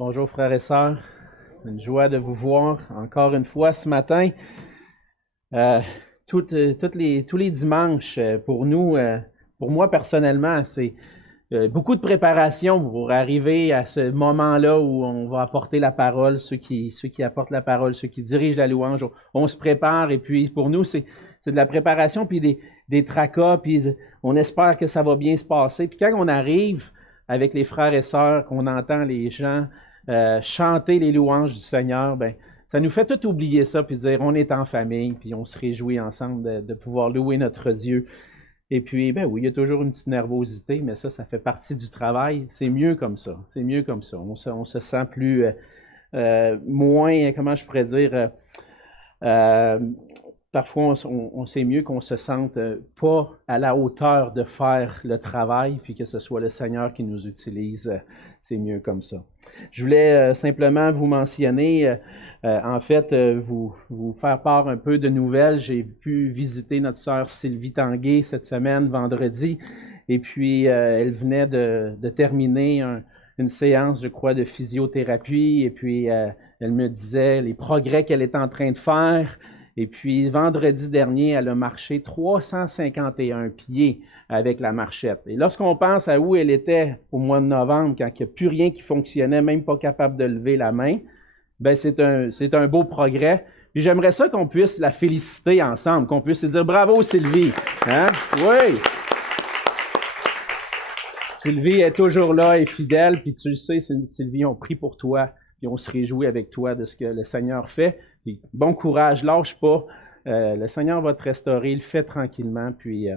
Bonjour frères et sœurs, une joie de vous voir encore une fois ce matin. Euh, tous les dimanches, pour nous, pour moi personnellement, c'est beaucoup de préparation pour arriver à ce moment-là où on va apporter la parole, ceux qui apportent la parole, ceux qui dirigent la louange. On se prépare et puis pour nous, c'est de la préparation, puis des tracas, puis on espère que ça va bien se passer. Puis quand on arrive avec les frères et sœurs, qu'on entend les gens chanter les louanges du Seigneur, ben ça nous fait tout oublier ça, puis dire on est en famille, puis on se réjouit ensemble de pouvoir louer notre Dieu. Et puis, ben oui, il y a toujours une petite nervosité, mais ça fait partie du travail. C'est mieux comme ça. C'est mieux comme ça. On se sent plus, moins, comment je pourrais dire, euh, parfois on sait mieux qu'on se sente pas à la hauteur de faire le travail, puis que ce soit le Seigneur qui nous utilise. C'est mieux comme ça. Je voulais simplement vous mentionner, en fait, vous faire part un peu de nouvelles. J'ai pu visiter notre sœur Sylvie Tanguay cette semaine, vendredi, et puis elle venait de terminer une séance, je crois, de physiothérapie, et puis elle me disait les progrès qu'elle est en train de faire. Et puis, vendredi dernier, elle a marché 351 pieds avec la marchette. Et lorsqu'on pense à où elle était au mois de novembre, quand il n'y a plus rien qui fonctionnait, même pas capable de lever la main, ben c'est un beau progrès. Puis j'aimerais ça qu'on puisse la féliciter ensemble, qu'on puisse se dire bravo Sylvie. Hein? Oui! Sylvie est toujours là et fidèle, puis tu le sais, Sylvie, on prie pour toi, puis on se réjouit avec toi de ce que le Seigneur fait. Puis, bon courage, lâche pas. Le Seigneur va te restaurer, il le fait tranquillement, puis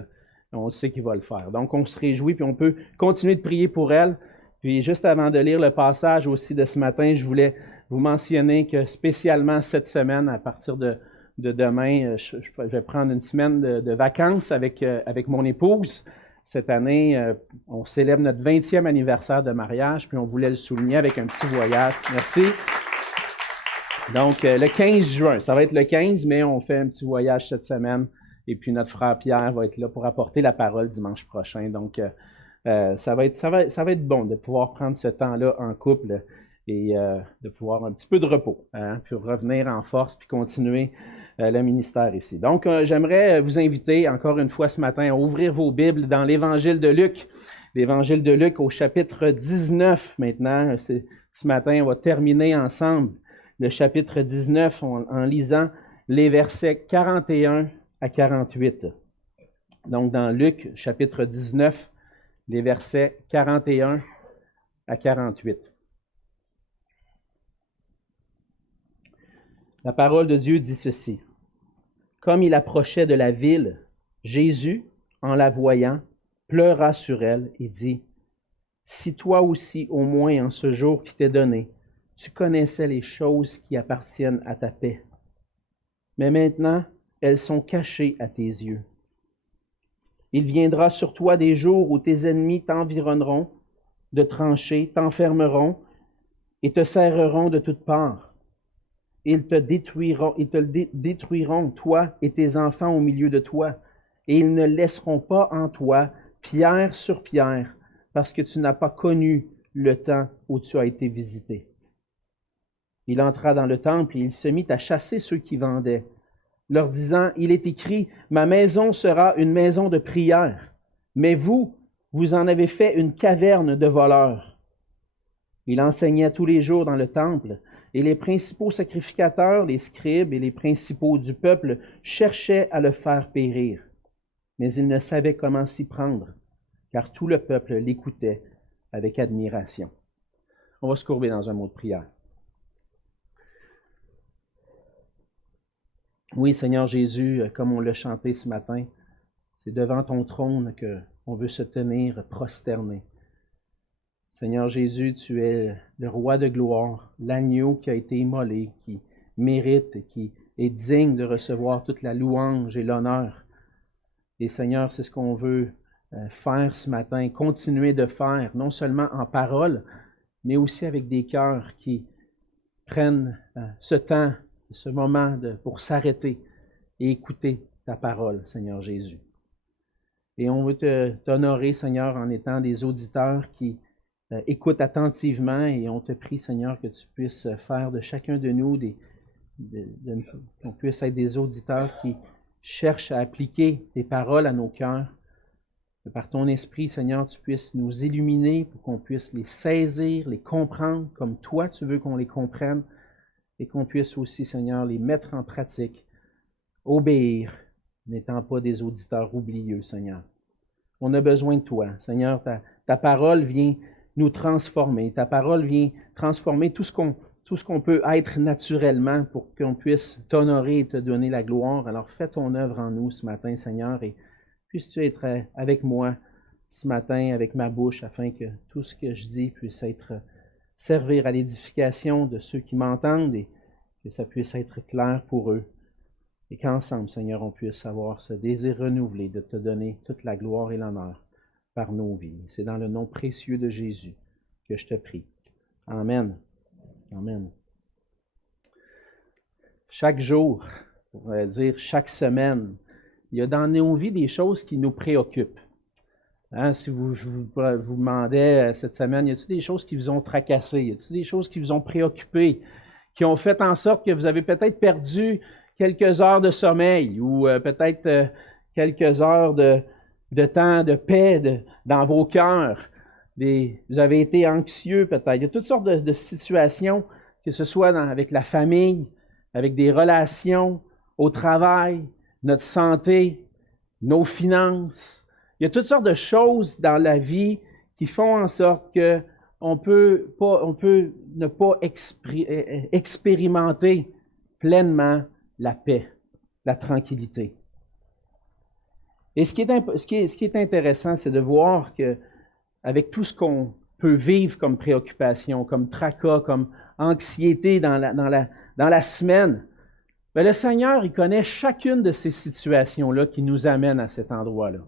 on sait qu'il va le faire. Donc, on se réjouit, puis on peut continuer de prier pour elle. Puis, juste avant de lire le passage aussi de ce matin, je voulais vous mentionner que spécialement cette semaine, à partir de demain, je vais prendre une semaine de vacances avec mon épouse. Cette année, on célèbre notre 20e anniversaire de mariage, puis on voulait le souligner avec un petit voyage. Merci. Donc, le 15 juin, ça va être le 15, mais on fait un petit voyage cette semaine. Et puis, notre frère Pierre va être là pour apporter la parole dimanche prochain. Donc, ça va être bon de pouvoir prendre ce temps-là en couple et de pouvoir un petit peu de repos, hein, puis revenir en force, puis continuer le ministère ici. Donc, j'aimerais vous inviter encore une fois ce matin à ouvrir vos Bibles dans l'Évangile de Luc. L'Évangile de Luc au chapitre 19 maintenant. Ce matin, on va terminer ensemble le chapitre 19 en lisant les versets 41 à 48. Donc, dans Luc, chapitre 19, les versets 41 à 48. La parole de Dieu dit ceci. Comme il approchait de la ville, Jésus, en la voyant, pleura sur elle et dit, « Si toi aussi, au moins en ce jour qui t'est donné, tu connaissais les choses qui appartiennent à ta paix. Mais maintenant, elles sont cachées à tes yeux. Il viendra sur toi des jours où tes ennemis t'environneront de tranchées, t'enfermeront et te serreront de toutes parts. Ils te détruiront, toi et tes enfants au milieu de toi, et ils ne laisseront pas en toi pierre sur pierre, parce que tu n'as pas connu le temps où tu as été visité. » Il entra dans le temple et il se mit à chasser ceux qui vendaient, leur disant, « Il est écrit, ma maison sera une maison de prière, mais vous, vous en avez fait une caverne de voleurs. » Il enseignait tous les jours dans le temple, et les principaux sacrificateurs, les scribes et les principaux du peuple cherchaient à le faire périr. Mais ils ne savaient comment s'y prendre, car tout le peuple l'écoutait avec admiration. On va se courber dans un mot de prière. Oui, Seigneur Jésus, comme on l'a chanté ce matin, c'est devant ton trône qu'on veut se tenir prosterné. Seigneur Jésus, tu es le roi de gloire, l'agneau qui a été immolé, qui mérite, qui est digne de recevoir toute la louange et l'honneur. Et Seigneur, c'est ce qu'on veut faire ce matin, continuer de faire, non seulement en parole, mais aussi avec des cœurs qui prennent ce temps, ce moment pour s'arrêter et écouter ta parole, Seigneur Jésus. Et on veut t'honorer, Seigneur, en étant des auditeurs qui écoutent attentivement et on te prie, Seigneur, que tu puisses faire de chacun de nous qu'on puisse être des auditeurs qui cherchent à appliquer tes paroles à nos cœurs. Que par ton esprit, Seigneur, tu puisses nous illuminer pour qu'on puisse les saisir, les comprendre comme toi tu veux qu'on les comprenne et qu'on puisse aussi, Seigneur, les mettre en pratique, obéir, n'étant pas des auditeurs oublieux, Seigneur. On a besoin de toi. Seigneur, ta parole vient nous transformer. Ta parole vient transformer tout ce qu'on peut être naturellement pour qu'on puisse t'honorer et te donner la gloire. Alors fais ton œuvre en nous ce matin, Seigneur, et puisses-tu être avec moi ce matin, avec ma bouche, afin que tout ce que je dis puisse servir à l'édification de ceux qui m'entendent et que ça puisse être clair pour eux. Et qu'ensemble, Seigneur, on puisse avoir ce désir renouvelé de te donner toute la gloire et l'honneur par nos vies. C'est dans le nom précieux de Jésus que je te prie. Amen. Amen. Chaque jour, on va dire chaque semaine, il y a dans nos vies des choses qui nous préoccupent. Si je vous demandais cette semaine, y a-t-il des choses qui vous ont tracassé? Y a-t-il des choses qui vous ont préoccupé, qui ont fait en sorte que vous avez peut-être perdu quelques heures de sommeil ou peut-être quelques heures de temps de paix dans vos cœurs? Vous avez été anxieux peut-être. Il y a toutes sortes de situations, que ce soit avec la famille, avec des relations, au travail, notre santé, nos finances. Il y a toutes sortes de choses dans la vie qui font en sorte qu'on peut ne pas expérimenter pleinement la paix, la tranquillité. Et ce qui est intéressant, c'est de voir que avec tout ce qu'on peut vivre comme préoccupation, comme tracas, comme anxiété dans la semaine, bien, le Seigneur, il connaît chacune de ces situations-là qui nous amènent à cet endroit-là.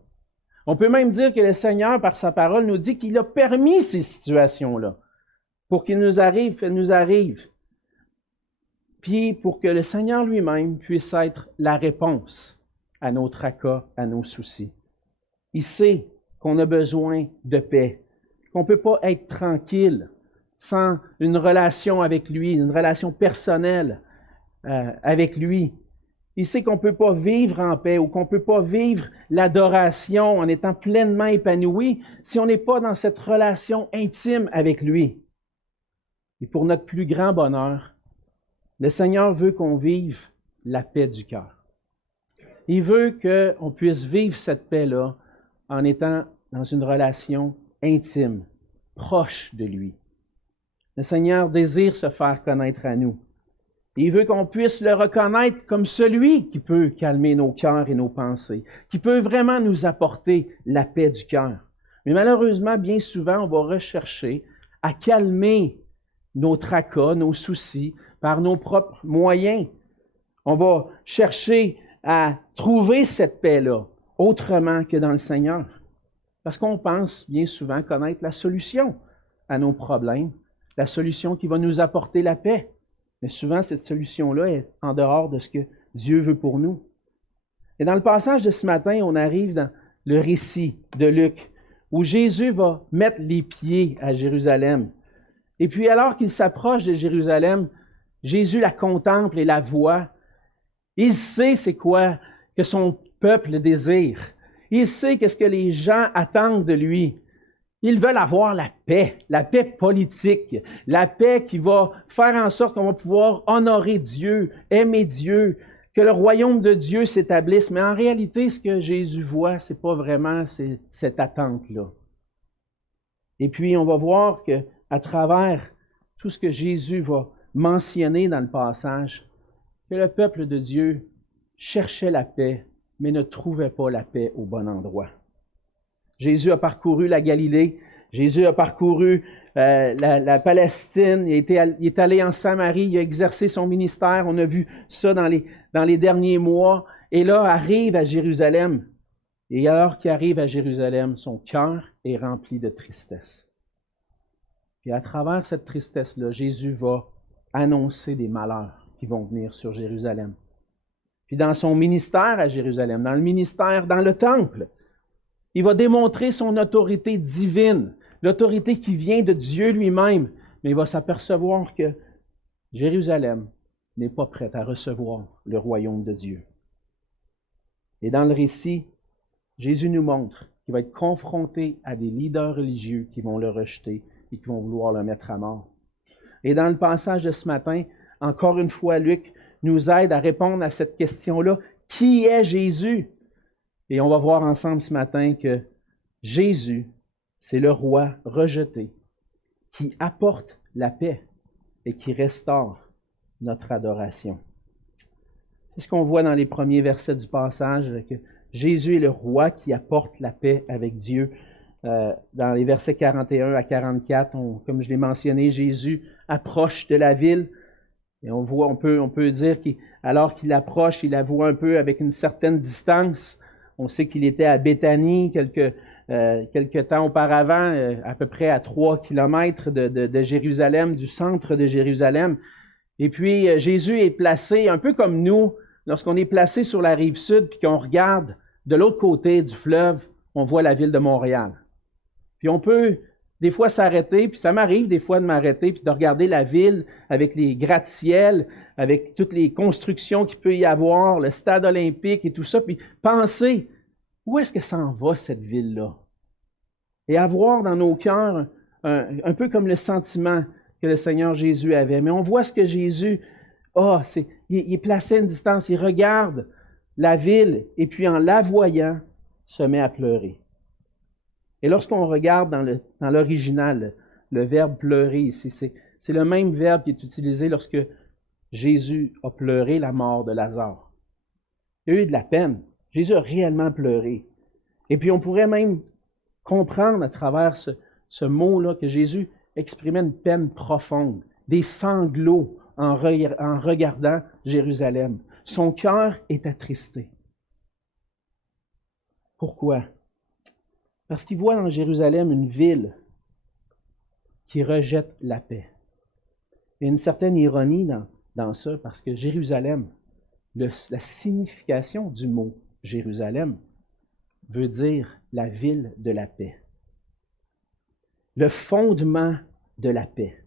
On peut même dire que le Seigneur, par sa parole, nous dit qu'il a permis ces situations-là pour qu'elles nous arrivent. Puis pour que le Seigneur lui-même puisse être la réponse à nos tracas, à nos soucis. Il sait qu'on a besoin de paix, qu'on ne peut pas être tranquille sans une relation avec lui, une relation personnelle avec lui. Il sait qu'on ne peut pas vivre en paix ou qu'on ne peut pas vivre l'adoration en étant pleinement épanoui si on n'est pas dans cette relation intime avec lui. Et pour notre plus grand bonheur, le Seigneur veut qu'on vive la paix du cœur. Il veut qu'on puisse vivre cette paix-là en étant dans une relation intime, proche de lui. Le Seigneur désire se faire connaître à nous. Il veut qu'on puisse le reconnaître comme celui qui peut calmer nos cœurs et nos pensées, qui peut vraiment nous apporter la paix du cœur. Mais malheureusement, bien souvent, on va rechercher à calmer nos tracas, nos soucis, par nos propres moyens. On va chercher à trouver cette paix-là autrement que dans le Seigneur. Parce qu'on pense bien souvent connaître la solution à nos problèmes, la solution qui va nous apporter la paix. Mais souvent, cette solution-là est en dehors de ce que Dieu veut pour nous. Et dans le passage de ce matin, on arrive dans le récit de Luc, où Jésus va mettre les pieds à Jérusalem. Et puis, alors qu'il s'approche de Jérusalem, Jésus la contemple et la voit. Il sait c'est quoi que son peuple désire. Il sait qu'est-ce que les gens attendent de lui. Ils veulent avoir la paix politique, la paix qui va faire en sorte qu'on va pouvoir honorer Dieu, aimer Dieu, que le royaume de Dieu s'établisse. Mais en réalité, ce que Jésus voit, c'est pas vraiment cette attente-là. Et puis, on va voir qu'à travers tout ce que Jésus va mentionner dans le passage, que le peuple de Dieu cherchait la paix, mais ne trouvait pas la paix au bon endroit. Jésus a parcouru la Galilée, Jésus a parcouru la Palestine, il est allé en Samarie, il a exercé son ministère, on a vu ça dans les derniers mois, et là arrive à Jérusalem. Et alors qu'il arrive à Jérusalem, son cœur est rempli de tristesse. Et à travers cette tristesse-là, Jésus va annoncer des malheurs qui vont venir sur Jérusalem. Puis dans son ministère à Jérusalem, dans le ministère, dans le temple, il va démontrer son autorité divine, l'autorité qui vient de Dieu lui-même, mais il va s'apercevoir que Jérusalem n'est pas prête à recevoir le royaume de Dieu. Et dans le récit, Jésus nous montre qu'il va être confronté à des leaders religieux qui vont le rejeter et qui vont vouloir le mettre à mort. Et dans le passage de ce matin, encore une fois, Luc nous aide à répondre à cette question-là. Qui est Jésus? Et on va voir ensemble ce matin que Jésus, c'est le roi rejeté qui apporte la paix et qui restaure notre adoration. C'est ce qu'on voit dans les premiers versets du passage, que Jésus est le roi qui apporte la paix avec Dieu. Dans les versets 41 à 44, comme je l'ai mentionné, Jésus approche de la ville. Et on peut dire qu'alors qu'il approche, il la voit un peu avec une certaine distance. On sait qu'il était à Béthanie quelques temps auparavant, à peu près à 3 kilomètres de Jérusalem, du centre de Jérusalem. Et puis, Jésus est placé, un peu comme nous, lorsqu'on est placé sur la rive sud, puis qu'on regarde de l'autre côté du fleuve, on voit la ville de Montréal. Puis on peut des fois s'arrêter, puis ça m'arrive des fois de m'arrêter, puis de regarder la ville avec les gratte-ciels, avec toutes les constructions qu'il peut y avoir, le stade olympique et tout ça, puis penser, où est-ce que ça en va, cette ville-là? Et avoir dans nos cœurs un peu comme le sentiment que le Seigneur Jésus avait. Mais on voit ce que Jésus a, il est placé à une distance, il regarde la ville, et puis en la voyant, se met à pleurer. Et lorsqu'on regarde dans l'original, le verbe pleurer ici, c'est le même verbe qui est utilisé lorsque Jésus a pleuré la mort de Lazare. Il y a eu de la peine. Jésus a réellement pleuré. Et puis on pourrait même comprendre à travers ce mot-là que Jésus exprimait une peine profonde, des sanglots en regardant Jérusalem. Son cœur est attristé. Pourquoi? Parce qu'il voit dans Jérusalem une ville qui rejette la paix. Il y a une certaine ironie dans ça, parce que Jérusalem, la signification du mot Jérusalem veut dire la ville de la paix. Le fondement de la paix.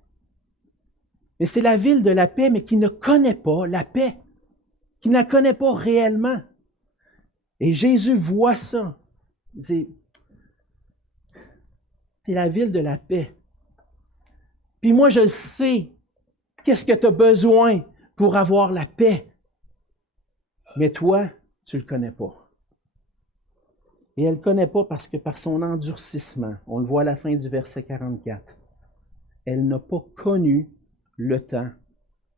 Mais c'est la ville de la paix, mais qui ne connaît pas la paix, qui ne la connaît pas réellement. Et Jésus voit ça. Il dit, c'est la ville de la paix. Puis moi, je le sais. Qu'est-ce que tu as besoin pour avoir la paix? Mais toi, tu ne le connais pas. Et elle ne le connaît pas parce que par son endurcissement, on le voit à la fin du verset 44, elle n'a pas connu le temps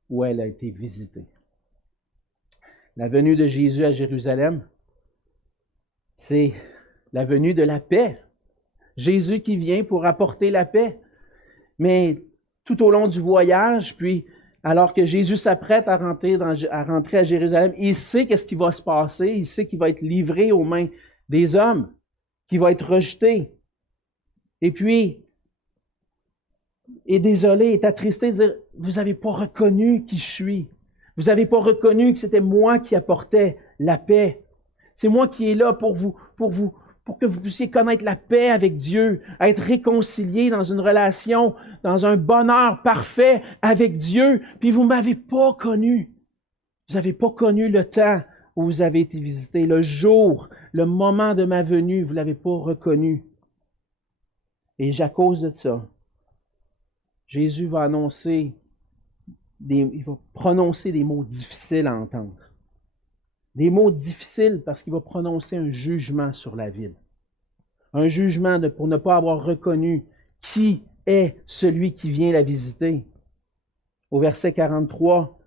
où elle a été visitée. La venue de Jésus à Jérusalem, c'est la venue de la paix. Jésus qui vient pour apporter la paix. Mais tout au long du voyage, puis alors que Jésus s'apprête à rentrer à Jérusalem, il sait qu'est-ce qui va se passer, il sait qu'il va être livré aux mains des hommes, qu'il va être rejeté. Et puis, est désolé, est attristé de dire, vous n'avez pas reconnu qui je suis. Vous n'avez pas reconnu que c'était moi qui apportais la paix. C'est moi qui est là pour que vous puissiez connaître la paix avec Dieu, être réconcilié dans une relation, dans un bonheur parfait avec Dieu, puis vous ne m'avez pas connu. Vous n'avez pas connu le temps où vous avez été visité, le jour, le moment de ma venue, vous ne l'avez pas reconnu. Et à cause de ça, Jésus va il va prononcer des mots difficiles à entendre. Des mots difficiles parce qu'il va prononcer un jugement sur la ville. Un jugement pour ne pas avoir reconnu qui est celui qui vient la visiter. Au verset 43,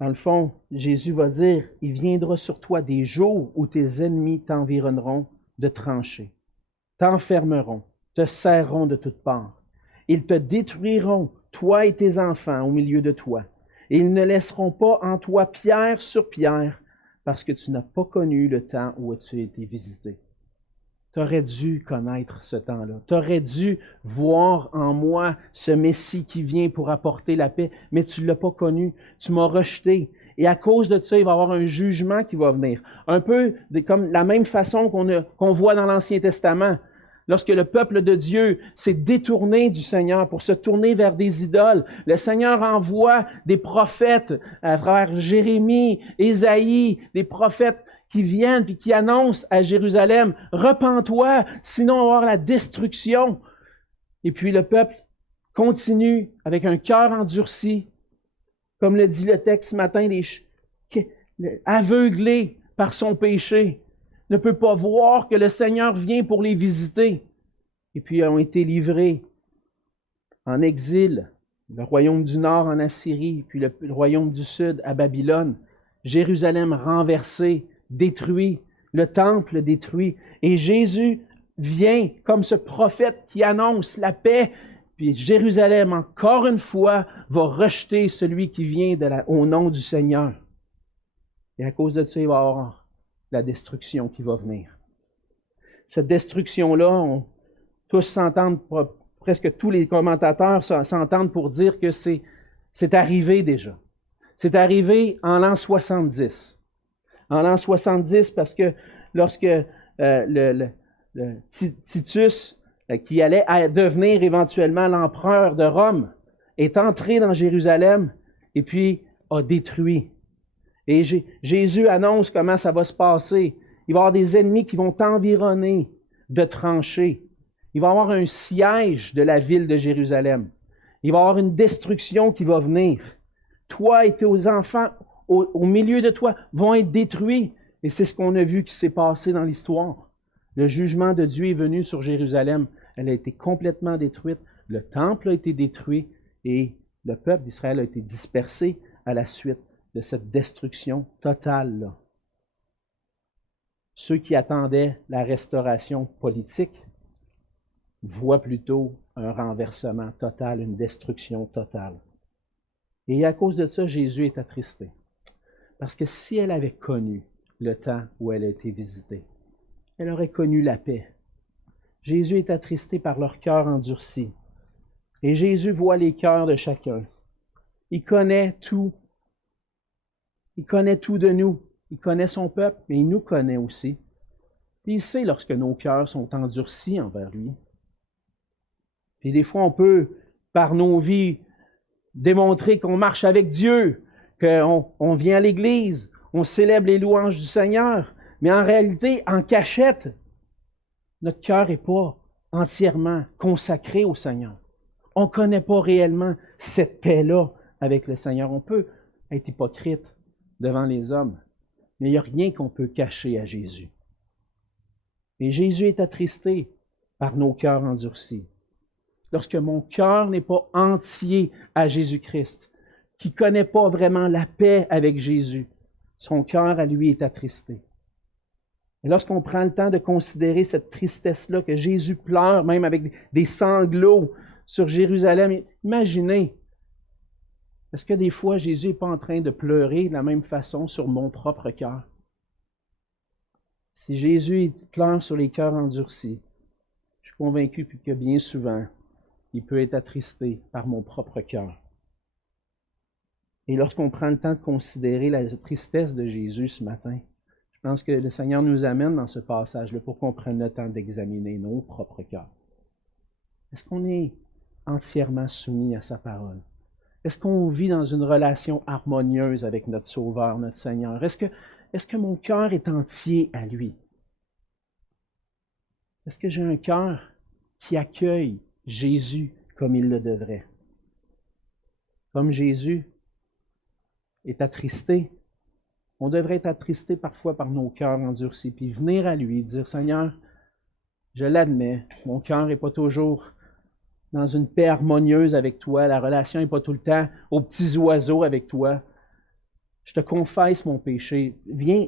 dans le fond, Jésus va dire, « Il viendra sur toi des jours où tes ennemis t'environneront de tranchées, t'enfermeront, te serreront de toutes parts. Ils te détruiront, toi et tes enfants, au milieu de toi. Et ils ne laisseront pas en toi pierre sur pierre, parce que tu n'as pas connu le temps où tu as été visité. » Tu aurais dû connaître ce temps-là. Tu aurais dû voir en moi ce Messie qui vient pour apporter la paix, mais tu ne l'as pas connu. Tu m'as rejeté. Et à cause de ça, il va y avoir un jugement qui va venir. Un peu comme la même façon qu'on voit dans l'Ancien Testament. lorsque le peuple de Dieu s'est détourné du Seigneur pour se tourner vers des idoles, le Seigneur envoie des prophètes à travers Jérémie, Ésaïe, des prophètes qui viennent et qui annoncent à Jérusalem, « Repens-toi, sinon on va avoir la destruction. » Et puis le peuple continue avec un cœur endurci, comme le dit le texte ce matin, aveuglé par son péché, ne peut pas voir que le Seigneur vient pour les visiter. Et puis ils ont été livrés en exil, le royaume du Nord en Assyrie, puis le royaume du Sud à Babylone, Jérusalem renversée, détruit, le temple détruit. Et Jésus vient comme ce prophète qui annonce la paix. Puis Jérusalem, encore une fois, va rejeter celui qui vient au nom du Seigneur. Et à cause de ça, il va y avoir la destruction qui va venir. Cette destruction-là, tous s'entendent, presque tous les commentateurs s'entendent pour dire que c'est arrivé déjà. C'est arrivé en l'an 70. En l'an 70, parce que lorsque Titus, qui allait devenir éventuellement l'empereur de Rome, est entré dans Jérusalem et puis a détruit. Et Jésus annonce comment ça va se passer. Il va y avoir des ennemis qui vont t'environner de tranchées. Il va y avoir un siège de la ville de Jérusalem. Il va y avoir une destruction qui va venir. Toi et tes enfants, au milieu de toi, vont être détruits. Et c'est ce qu'on a vu qui s'est passé dans l'histoire. Le jugement de Dieu est venu sur Jérusalem. Elle a été complètement détruite. Le temple a été détruit et le peuple d'Israël a été dispersé à la suite de cette destruction totale-là. Ceux qui attendaient la restauration politique voient plutôt un renversement total, une destruction totale. Et à cause de ça, Jésus est attristé. Parce que si elle avait connu le temps où elle a été visitée, elle aurait connu la paix. Jésus est attristé par leur cœur endurci. Et Jésus voit les cœurs de chacun. Il connaît tout. Il connaît tout de nous. Il connaît son peuple, mais il nous connaît aussi. Et il sait lorsque nos cœurs sont endurcis envers lui. Puis des fois, on peut, par nos vies, démontrer qu'on marche avec Dieu, qu'on vient à l'Église, on célèbre les louanges du Seigneur, mais en réalité, en cachette, notre cœur n'est pas entièrement consacré au Seigneur. On ne connaît pas réellement cette paix-là avec le Seigneur. On peut être hypocrite devant les hommes, mais il n'y a rien qu'on peut cacher à Jésus. Et Jésus est attristé par nos cœurs endurcis. Lorsque mon cœur n'est pas entier à Jésus-Christ, qui ne connaît pas vraiment la paix avec Jésus, son cœur à lui est attristé. Et lorsqu'on prend le temps de considérer cette tristesse-là, que Jésus pleure même avec des sanglots sur Jérusalem, imaginez, est-ce que des fois Jésus n'est pas en train de pleurer de la même façon sur mon propre cœur? Si Jésus pleure sur les cœurs endurcis, je suis convaincu que bien souvent, il peut être attristé par mon propre cœur. Et lorsqu'on prend le temps de considérer la tristesse de Jésus ce matin, je pense que le Seigneur nous amène dans ce passage-là pour qu'on prenne le temps d'examiner nos propres cœurs. Est-ce qu'on est entièrement soumis à sa parole? Est-ce qu'on vit dans une relation harmonieuse avec notre Sauveur, notre Seigneur? Est-ce que mon cœur est entier à lui? Est-ce que j'ai un cœur qui accueille Jésus comme il le devrait? Comme Jésus est attristé, on devrait être attristé parfois par nos cœurs endurcis, puis venir à lui, dire, Seigneur, je l'admets, mon cœur n'est pas toujours dans une paix harmonieuse avec toi, la relation n'est pas tout le temps aux petits oiseaux avec toi. Je te confesse mon péché. Viens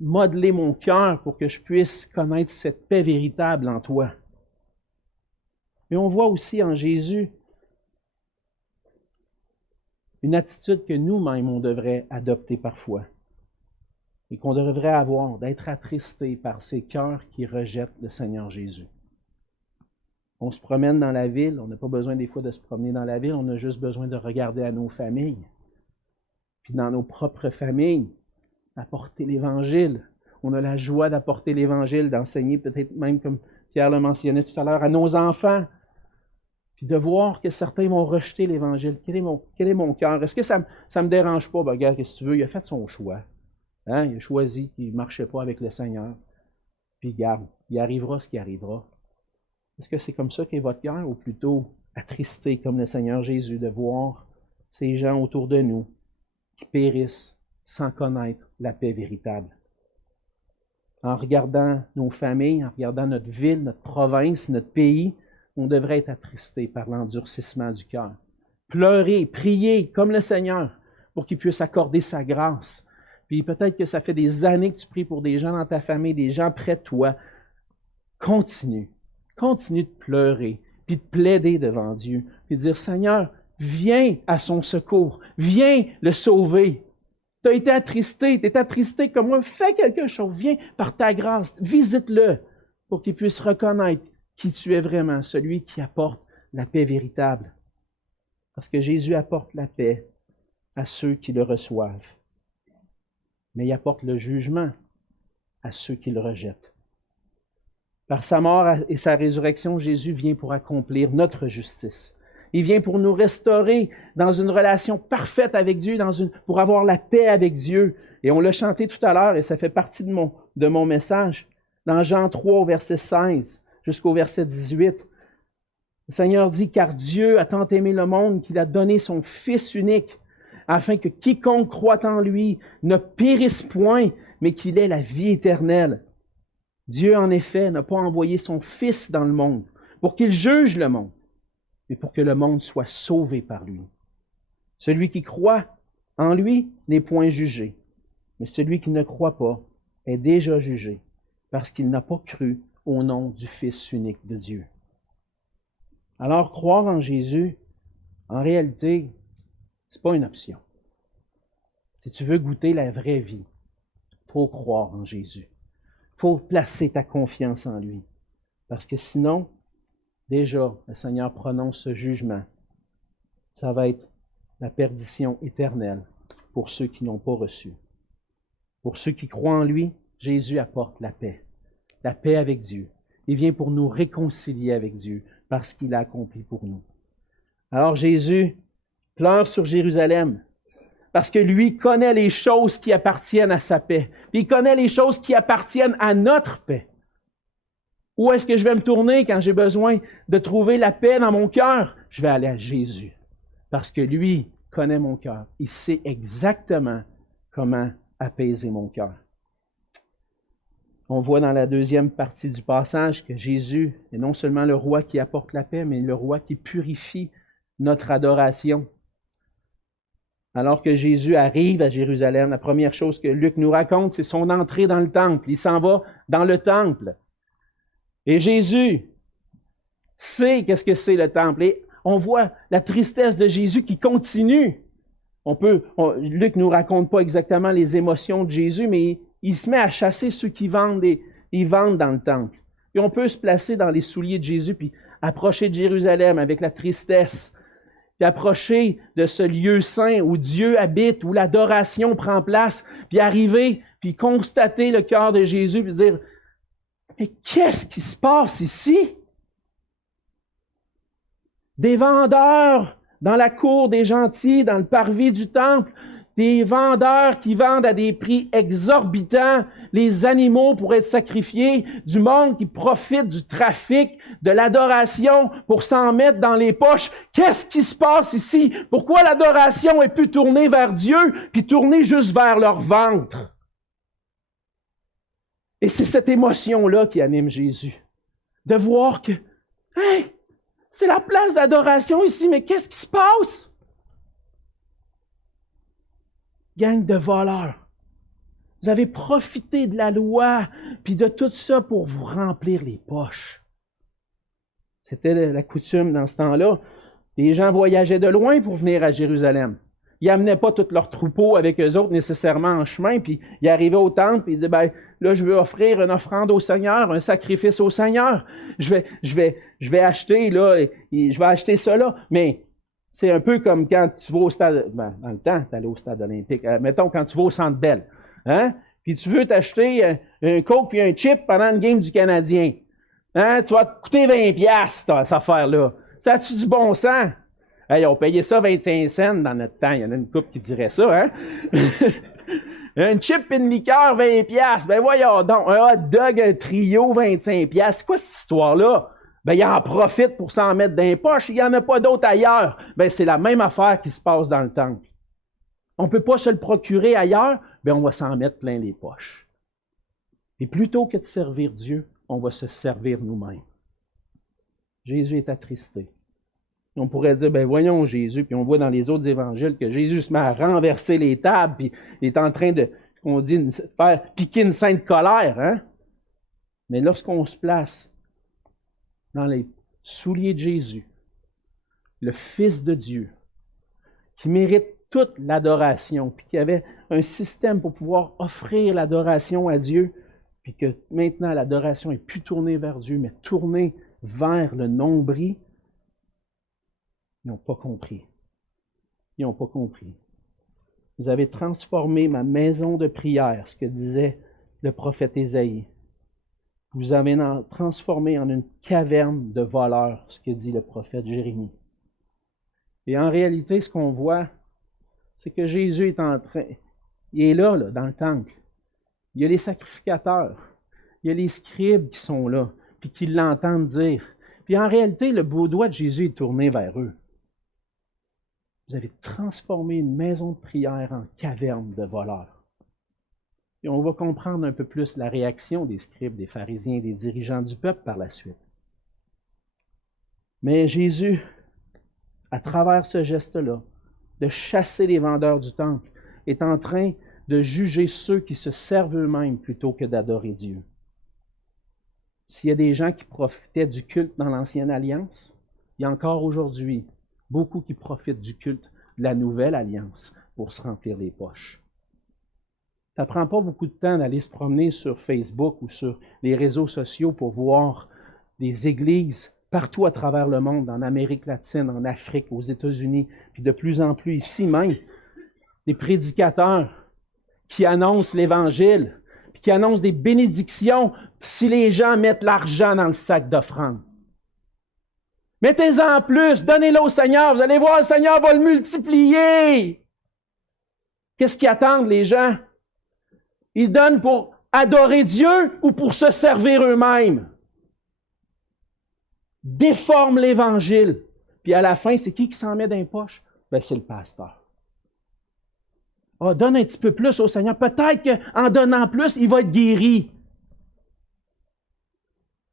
modeler mon cœur pour que je puisse connaître cette paix véritable en toi. Et on voit aussi en Jésus une attitude que nous-mêmes, on devrait adopter parfois et qu'on devrait avoir, d'être attristé par ces cœurs qui rejettent le Seigneur Jésus. On se promène dans la ville, on n'a pas besoin des fois de se promener dans la ville, on a juste besoin de regarder à nos familles. Puis dans nos propres familles, apporter l'Évangile. On a la joie d'apporter l'Évangile, d'enseigner peut-être même comme Pierre l'a mentionné tout à l'heure, à nos enfants. Puis de voir que certains vont rejeter l'Évangile. Quel est mon cœur? Est-ce que ça ne me dérange pas? Ben, regarde, qu'est-ce que tu veux? Il a fait son choix. Hein? Il a choisi qu'il ne marchait pas avec le Seigneur. Puis garde, il arrivera ce qui arrivera. Est-ce que c'est comme ça qu'est votre cœur? Ou plutôt attristé comme le Seigneur Jésus de voir ces gens autour de nous qui périssent sans connaître la paix véritable? En regardant nos familles, en regardant notre ville, notre province, notre pays, on devrait être attristé par l'endurcissement du cœur. Pleurer, prier comme le Seigneur pour qu'il puisse accorder sa grâce. Puis peut-être que ça fait des années que tu pries pour des gens dans ta famille, des gens près de toi. Continue de pleurer, puis de plaider devant Dieu, puis de dire, Seigneur, viens à son secours, viens le sauver. Tu as été attristé, tu es attristé comme moi, fais quelque chose, viens par ta grâce, visite-le pour qu'il puisse reconnaître qui tu es vraiment, celui qui apporte la paix véritable. Parce que Jésus apporte la paix à ceux qui le reçoivent. Mais il apporte le jugement à ceux qui le rejettent. Par sa mort et sa résurrection, Jésus vient pour accomplir notre justice. Il vient pour nous restaurer dans une relation parfaite avec Dieu, pour avoir la paix avec Dieu. Et on l'a chanté tout à l'heure, et ça fait partie de mon message. Dans Jean 3, verset 16, jusqu'au verset 18, le Seigneur dit, « Car Dieu a tant aimé le monde qu'il a donné son Fils unique, afin que quiconque croit en lui ne périsse point, mais qu'il ait la vie éternelle. Dieu, en effet, n'a pas envoyé son Fils dans le monde pour qu'il juge le monde, mais pour que le monde soit sauvé par lui. Celui qui croit en lui n'est point jugé, mais celui qui ne croit pas est déjà jugé, parce qu'il n'a pas cru au nom du Fils unique de Dieu. » Alors, croire en Jésus, en réalité, ce n'est pas une option. Si tu veux goûter la vraie vie, il faut croire en Jésus. Il faut placer ta confiance en lui. Parce que sinon, déjà, le Seigneur prononce ce jugement. Ça va être la perdition éternelle pour ceux qui n'ont pas reçu. Pour ceux qui croient en lui, Jésus apporte la paix avec Dieu. Il vient pour nous réconcilier avec Dieu parce qu'il a accompli pour nous. Alors Jésus pleure sur Jérusalem parce que lui connaît les choses qui appartiennent à sa paix. Puis il connaît les choses qui appartiennent à notre paix. Où est-ce que je vais me tourner quand j'ai besoin de trouver la paix dans mon cœur? Je vais aller à Jésus parce que lui connaît mon cœur. Il sait exactement comment apaiser mon cœur. On voit dans la deuxième partie du passage que Jésus est non seulement le roi qui apporte la paix, mais le roi qui purifie notre adoration. Alors que Jésus arrive à Jérusalem, la première chose que Luc nous raconte, c'est son entrée dans le temple. Il s'en va dans le temple. Et Jésus sait qu'est-ce que c'est le temple. Et on voit la tristesse de Jésus qui continue. Luc ne nous raconte pas exactement les émotions de Jésus, mais il se met à chasser ceux qui vendent dans le temple. Et on peut se placer dans les souliers de Jésus, puis approcher de Jérusalem avec la tristesse, puis approcher de ce lieu saint où Dieu habite, où l'adoration prend place, puis arriver, puis constater le cœur de Jésus, puis dire, mais qu'est-ce qui se passe ici? Des vendeurs dans la cour des gentils, dans le parvis du temple, des vendeurs qui vendent à des prix exorbitants les animaux pour être sacrifiés, du monde qui profite du trafic, de l'adoration pour s'en mettre dans les poches. Qu'est-ce qui se passe ici? Pourquoi l'adoration est plus tournée vers Dieu puis tournée juste vers leur ventre? Et c'est cette émotion-là qui anime Jésus. De voir que, hey, c'est la place d'adoration ici, mais qu'est-ce qui se passe? Gang de voleurs. Vous avez profité de la loi puis de tout ça pour vous remplir les poches. C'était la coutume dans ce temps-là. Les gens voyageaient de loin pour venir à Jérusalem. Ils n'amenaient pas tous leurs troupeaux avec eux autres nécessairement en chemin, puis ils arrivaient au temple et ils disaient, là, je veux offrir une offrande au Seigneur, un sacrifice au Seigneur. Je vais acheter, là, et je vais acheter ça là. Mais c'est un peu comme quand tu vas au stade, dans le temps, tu allais au stade olympique. Mettons, quand tu vas au Centre Bell, hein? Puis tu veux t'acheter un Coke puis un chip pendant une game du Canadien. Hein, tu vas te coûter 20 piastres, cette affaire-là. Ça a-tu du bon sens? Hey, on payait ça 25 cents dans notre temps. Il y en a une couple qui dirait ça, hein? Une chip et une liqueur, 20 piastres. Ben voyons donc, un hot dog, un trio, 25 piastres. C'est quoi cette histoire-là? Ben, il en profite pour s'en mettre dans les poches. Il n'y en a pas d'autres ailleurs. Ben, c'est la même affaire qui se passe dans le temple. On ne peut pas se le procurer ailleurs, ben, on va s'en mettre plein les poches. Et plutôt que de servir Dieu, on va se servir nous-mêmes. Jésus est attristé. On pourrait dire, ben voyons Jésus, puis on voit dans les autres évangiles que Jésus se met à renverser les tables, puis il est en train de, on dit, faire piquer une sainte colère. Hein? Mais lorsqu'on se place dans les souliers de Jésus, le Fils de Dieu, qui mérite toute l'adoration, puis qui avait un système pour pouvoir offrir l'adoration à Dieu, puis que maintenant l'adoration n'est plus tournée vers Dieu, mais tournée vers le nombril, ils n'ont pas compris. Ils n'ont pas compris. Vous avez transformé ma maison de prière, ce que disait le prophète Ésaïe. Vous avez transformé en une caverne de voleurs, ce que dit le prophète Jérémie. Et en réalité, ce qu'on voit, c'est que Jésus est en train, il est là, dans le temple. Il y a les sacrificateurs, il y a les scribes qui sont là, puis qui l'entendent dire. Puis en réalité, le beau doigt de Jésus est tourné vers eux. Vous avez transformé une maison de prière en caverne de voleurs. Et on va comprendre un peu plus la réaction des scribes, des pharisiens, des dirigeants du peuple par la suite. Mais Jésus, à travers ce geste-là, de chasser les vendeurs du temple, est en train de juger ceux qui se servent eux-mêmes plutôt que d'adorer Dieu. S'il y a des gens qui profitaient du culte dans l'Ancienne Alliance, il y a encore aujourd'hui beaucoup qui profitent du culte de la Nouvelle Alliance pour se remplir les poches. Ça ne prend pas beaucoup de temps d'aller se promener sur Facebook ou sur les réseaux sociaux pour voir des églises partout à travers le monde, en Amérique latine, en Afrique, aux États-Unis, puis de plus en plus ici même, des prédicateurs qui annoncent l'Évangile, puis qui annoncent des bénédictions si les gens mettent l'argent dans le sac d'offrande. Mettez-en plus, donnez-le au Seigneur, vous allez voir, le Seigneur va le multiplier. Qu'est-ce qu'ils attendent, les gens? Ils donnent pour adorer Dieu ou pour se servir eux-mêmes? Déforment l'Évangile. Puis à la fin, c'est qui s'en met dans les poches? Ben, c'est le pasteur. Ah, donne un petit peu plus au Seigneur. Peut-être qu'en donnant plus, il va être guéri.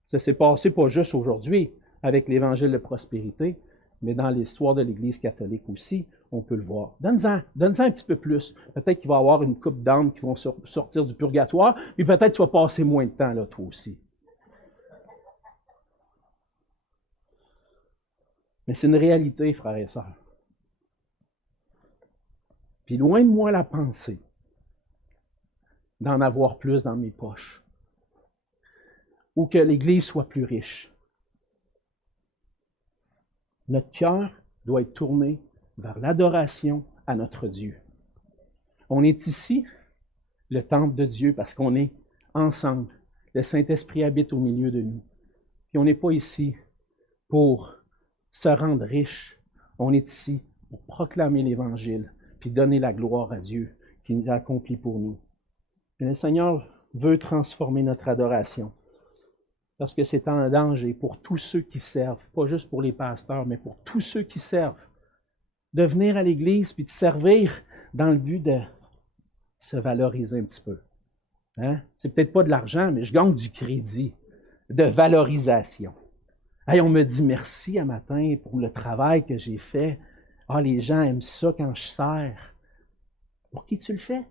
Ça s'est passé pas juste aujourd'hui avec l'Évangile de prospérité, mais dans l'histoire de l'Église catholique aussi, on peut le voir. Donne-en un petit peu plus. Peut-être qu'il va y avoir une couple d'âmes qui vont sortir du purgatoire, puis peut-être tu vas passer moins de temps là, toi aussi. Mais c'est une réalité, frères et sœurs. Puis loin de moi la pensée d'en avoir plus dans mes poches, ou que l'Église soit plus riche. Notre cœur doit être tourné vers l'adoration à notre Dieu. On est ici, le temple de Dieu, parce qu'on est ensemble. Le Saint-Esprit habite au milieu de nous. Puis on n'est pas ici pour se rendre riche. On est ici pour proclamer l'Évangile, puis donner la gloire à Dieu qui nous a accompli pour nous. Et le Seigneur veut transformer notre adoration. Parce que c'est en danger pour tous ceux qui servent, pas juste pour les pasteurs, mais pour tous ceux qui servent, de venir à l'Église puis de servir dans le but de se valoriser un petit peu. Hein? C'est peut-être pas de l'argent, mais je gagne du crédit, de valorisation. Hey, on me dit merci un matin pour le travail que j'ai fait. Ah, les gens aiment ça quand je sers. Pour qui tu le fais?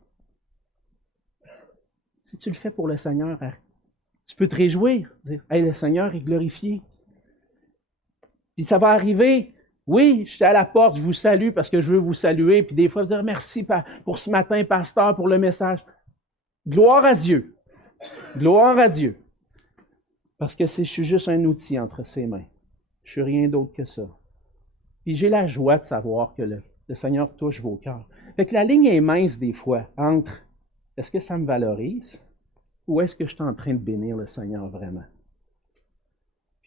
Si tu le fais pour le Seigneur, tu peux te réjouir, dire « Hey, le Seigneur est glorifié. » Puis ça va arriver. Oui, je suis à la porte, je vous salue parce que je veux vous saluer. Puis des fois, je dis « Merci pour ce matin, pasteur, pour le message. » Gloire à Dieu. Gloire à Dieu. Parce que je suis juste un outil entre ses mains. Je suis rien d'autre que ça. Puis j'ai la joie de savoir que le Seigneur touche vos cœurs. Fait que la ligne est mince des fois entre est-ce que ça me valorise ou est-ce que je suis en train de bénir le Seigneur vraiment?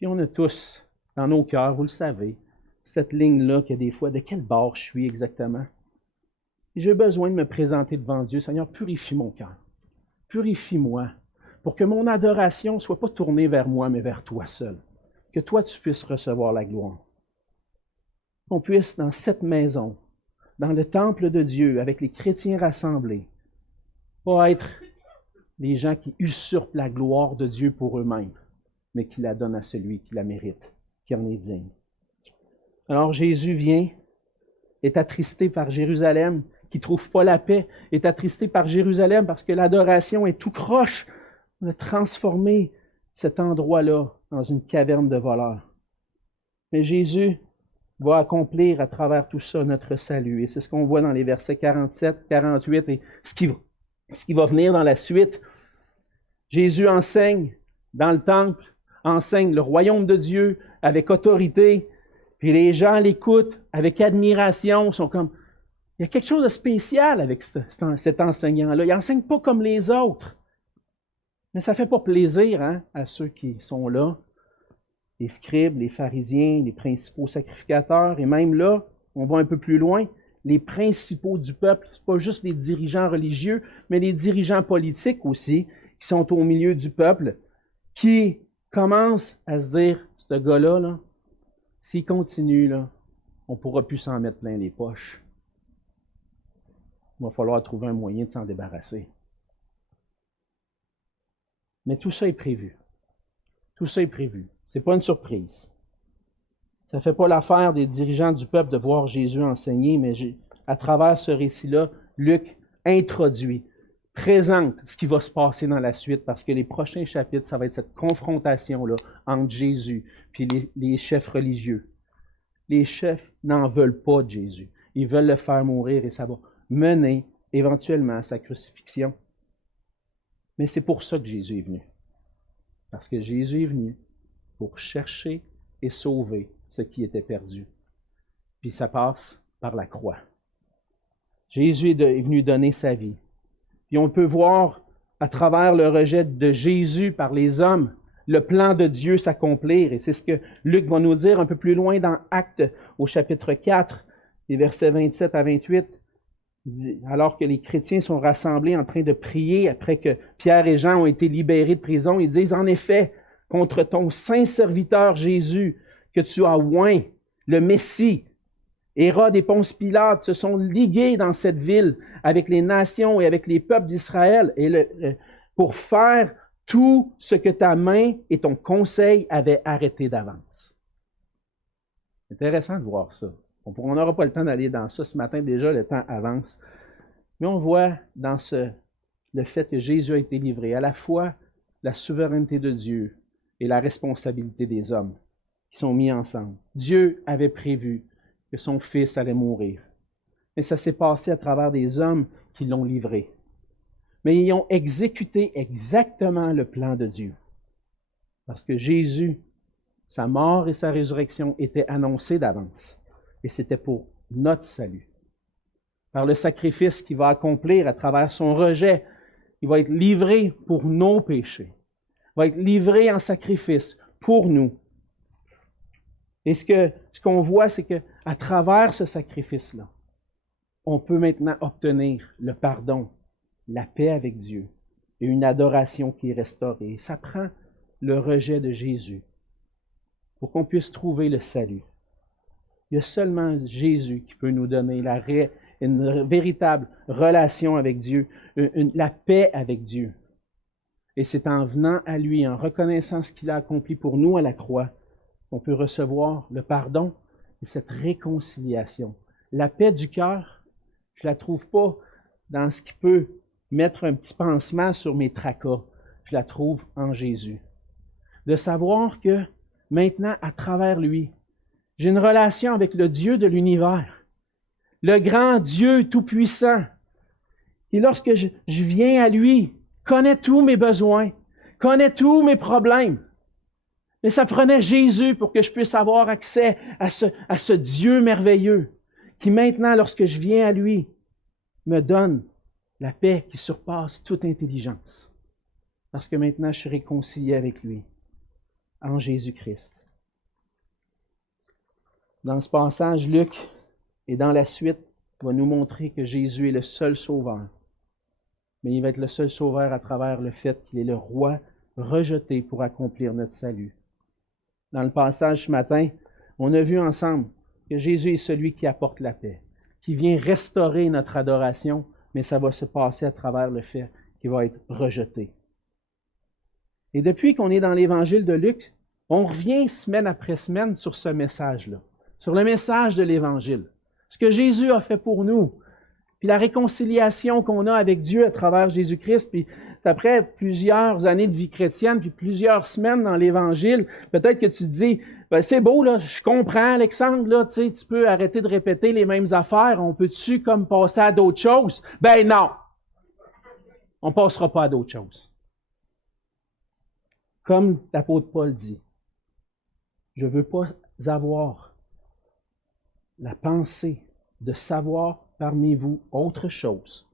Puis on a tous, dans nos cœurs, vous le savez, cette ligne-là que des fois, de quel bord je suis exactement? Et j'ai besoin de me présenter devant Dieu. Seigneur, purifie mon cœur. Purifie-moi pour que mon adoration ne soit pas tournée vers moi, mais vers toi seul. Que toi, tu puisses recevoir la gloire. Qu'on puisse, dans cette maison, dans le temple de Dieu, avec les chrétiens rassemblés, pas être les gens qui usurpent la gloire de Dieu pour eux-mêmes, mais qui la donnent à celui qui la mérite, qui en est digne. Alors Jésus vient, est attristé par Jérusalem, qui ne trouve pas la paix, est attristé par Jérusalem parce que l'adoration est tout croche. On a transformé cet endroit-là dans une caverne de voleurs. Mais Jésus va accomplir à travers tout ça notre salut. Et c'est ce qu'on voit dans les versets 47, 48 et ce qui va venir dans la suite. Jésus enseigne dans le temple, enseigne le royaume de Dieu avec autorité, puis les gens l'écoutent avec admiration, sont comme, il y a quelque chose de spécial avec cet enseignant-là. Il n'enseigne pas comme les autres. Mais ça ne fait pas plaisir à ceux qui sont là, les scribes, les pharisiens, les principaux sacrificateurs, et même là, on va un peu plus loin, les principaux du peuple, ce n'est pas juste les dirigeants religieux, mais les dirigeants politiques aussi, qui sont au milieu du peuple, qui commencent à se dire, ce gars-là, là, s'il continue, là, on ne pourra plus s'en mettre plein les poches. Il va falloir trouver un moyen de s'en débarrasser. Mais tout ça est prévu. Tout ça est prévu. Ce n'est pas une surprise. Ça ne fait pas l'affaire des dirigeants du peuple de voir Jésus enseigner, mais à travers ce récit-là, Luc introduit, présente ce qui va se passer dans la suite, parce que les prochains chapitres, ça va être cette confrontation-là entre Jésus et les chefs religieux. Les chefs n'en veulent pas de Jésus. Ils veulent le faire mourir et ça va mener éventuellement à sa crucifixion. Mais c'est pour ça que Jésus est venu. Parce que Jésus est venu pour chercher et sauver ce qui était perdu. Puis ça passe par la croix. Jésus est venu donner sa vie. Puis on peut voir à travers le rejet de Jésus par les hommes, le plan de Dieu s'accomplir. Et c'est ce que Luc va nous dire un peu plus loin dans Actes, au chapitre 4, les versets 27 à 28. Alors que les chrétiens sont rassemblés en train de prier après que Pierre et Jean ont été libérés de prison, ils disent, en effet, contre ton saint serviteur Jésus, que tu as oint, le Messie, Hérode et Ponce Pilate se sont ligués dans cette ville avec les nations et avec les peuples d'Israël pour faire tout ce que ta main et ton conseil avaient arrêté d'avance. C'est intéressant de voir ça. On n'aura pas le temps d'aller dans ça ce matin, déjà le temps avance. Mais on voit dans le fait que Jésus a été livré à la fois la souveraineté de Dieu et la responsabilité des hommes qui sont mis ensemble. Dieu avait prévu que son Fils allait mourir. Mais ça s'est passé à travers des hommes qui l'ont livré. Mais ils ont exécuté exactement le plan de Dieu. Parce que Jésus, sa mort et sa résurrection étaient annoncés d'avance. Et c'était pour notre salut. Par le sacrifice qu'il va accomplir à travers son rejet, il va être livré pour nos péchés. Il va être livré en sacrifice pour nous. Et ce qu'on voit, c'est qu'à travers ce sacrifice-là, on peut maintenant obtenir le pardon, la paix avec Dieu et une adoration qui est restaurée. Et ça prend le rejet de Jésus pour qu'on puisse trouver le salut. Il y a seulement Jésus qui peut nous donner une véritable relation avec Dieu, la paix avec Dieu. Et c'est en venant à lui, en reconnaissant ce qu'il a accompli pour nous à la croix, qu'on peut recevoir le pardon et cette réconciliation. La paix du cœur, je ne la trouve pas dans ce qui peut mettre un petit pansement sur mes tracas. Je la trouve en Jésus. De savoir que maintenant, à travers lui, j'ai une relation avec le Dieu de l'univers, le grand Dieu tout-puissant. Et lorsque je viens à lui, connaît tous mes besoins, connaît tous mes problèmes. Mais ça prenait Jésus pour que je puisse avoir accès à ce Dieu merveilleux qui maintenant, lorsque je viens à lui, me donne la paix qui surpasse toute intelligence. Parce que maintenant, je suis réconcilié avec lui. en Jésus-Christ. Dans ce passage, Luc, et dans la suite, va nous montrer que Jésus est le seul sauveur. Mais il va être le seul sauveur à travers le fait qu'il est le roi rejeté pour accomplir notre salut. Dans le passage ce matin, on a vu ensemble que Jésus est celui qui apporte la paix, qui vient restaurer notre adoration, mais ça va se passer à travers le fait qu'il va être rejeté. Et depuis qu'on est dans l'Évangile de Luc, on revient semaine après semaine sur ce message-là, sur le message de l'Évangile, ce que Jésus a fait pour nous, puis la réconciliation qu'on a avec Dieu à travers Jésus-Christ, puis après plusieurs années de vie chrétienne, puis plusieurs semaines dans l'Évangile, peut-être que tu te dis, ben, c'est beau, là, je comprends, Alexandre, là, tu peux arrêter de répéter les mêmes affaires, on peut-tu comme passer à d'autres choses? Ben non! On ne passera pas à d'autres choses. Comme l'apôtre Paul dit, je ne veux pas avoir la pensée de savoir parmi vous autre chose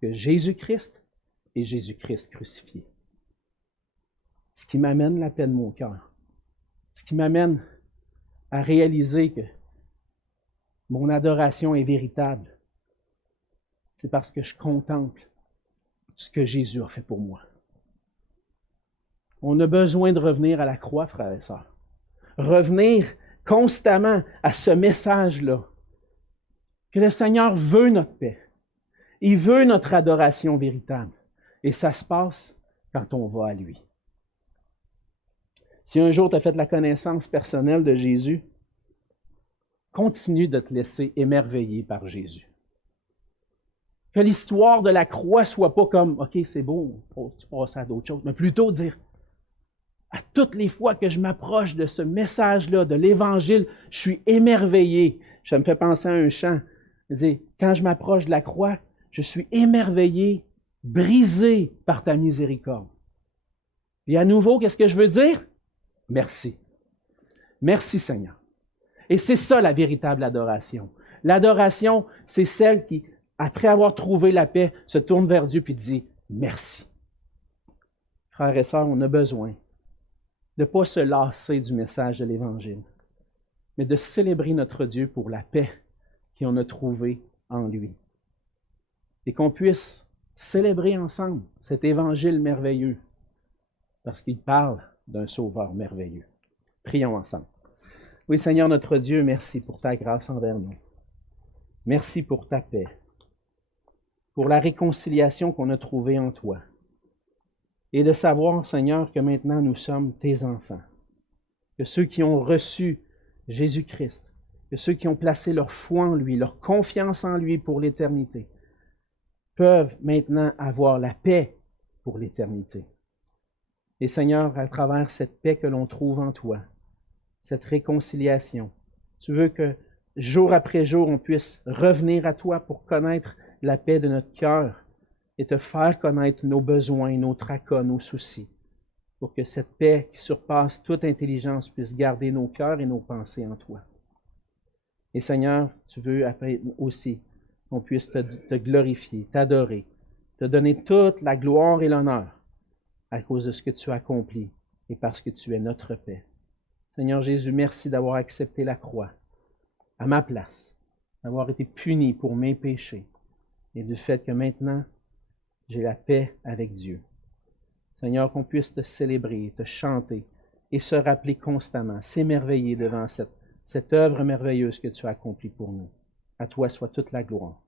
que Jésus-Christ et Jésus-Christ crucifié. Ce qui m'amène la paix de mon cœur. Ce qui m'amène à réaliser que mon adoration est véritable. C'est parce que je contemple ce que Jésus a fait pour moi. On a besoin de revenir à la croix, frères et sœurs. Revenir constamment à ce message-là. Que le Seigneur veut notre paix. Il veut notre adoration véritable. Et ça se passe quand on va à lui. Si un jour tu as fait la connaissance personnelle de Jésus, continue de te laisser émerveiller par Jésus. Que l'histoire de la croix ne soit pas comme « OK, c'est beau, tu passes à d'autres choses », mais plutôt dire « À toutes les fois que je m'approche de ce message-là, de l'Évangile, je suis émerveillé. » Ça me fait penser à un chant. Il dit « Quand je m'approche de la croix, je suis émerveillé, brisé par ta miséricorde. » Et à nouveau, qu'est-ce que je veux dire? Merci. Merci Seigneur. Et c'est ça la véritable adoration. L'adoration, c'est celle qui, après avoir trouvé la paix, se tourne vers Dieu et dit « Merci ». Frères et sœurs, on a besoin de ne pas se lasser du message de l'Évangile, mais de célébrer notre Dieu pour la paix qu'on a trouvée en lui. Et qu'on puisse célébrer ensemble cet Évangile merveilleux, parce qu'il parle d'un Sauveur merveilleux. Prions ensemble. Oui, Seigneur notre Dieu, merci pour ta grâce envers nous. Merci pour ta paix, pour la réconciliation qu'on a trouvée en toi. Et de savoir, Seigneur, que maintenant nous sommes tes enfants. Que ceux qui ont reçu Jésus-Christ, que ceux qui ont placé leur foi en lui, leur confiance en lui pour l'éternité, peuvent maintenant avoir la paix pour l'éternité. Et Seigneur, à travers cette paix que l'on trouve en toi, cette réconciliation, tu veux que jour après jour, on puisse revenir à toi pour connaître la paix de notre cœur et te faire connaître nos besoins, nos tracas, nos soucis, pour que cette paix qui surpasse toute intelligence puisse garder nos cœurs et nos pensées en toi. Et Seigneur, tu veux après aussi qu'on puisse te glorifier, t'adorer, te donner toute la gloire et l'honneur à cause de ce que tu as accompli et parce que tu es notre paix. Seigneur Jésus, merci d'avoir accepté la croix à ma place, d'avoir été puni pour mes péchés et du fait que maintenant, j'ai la paix avec Dieu. Seigneur, qu'on puisse te célébrer, te chanter et se rappeler constamment, s'émerveiller devant cette œuvre merveilleuse que tu as accomplie pour nous. À toi soit toute la gloire.